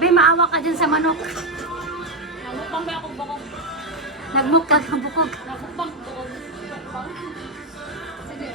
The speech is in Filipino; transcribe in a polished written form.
Be, maawa ka dyan sa manok. Namukbang ba ako bakong? Nagmuk ka ng bukog. Namukbang bukong. Sige.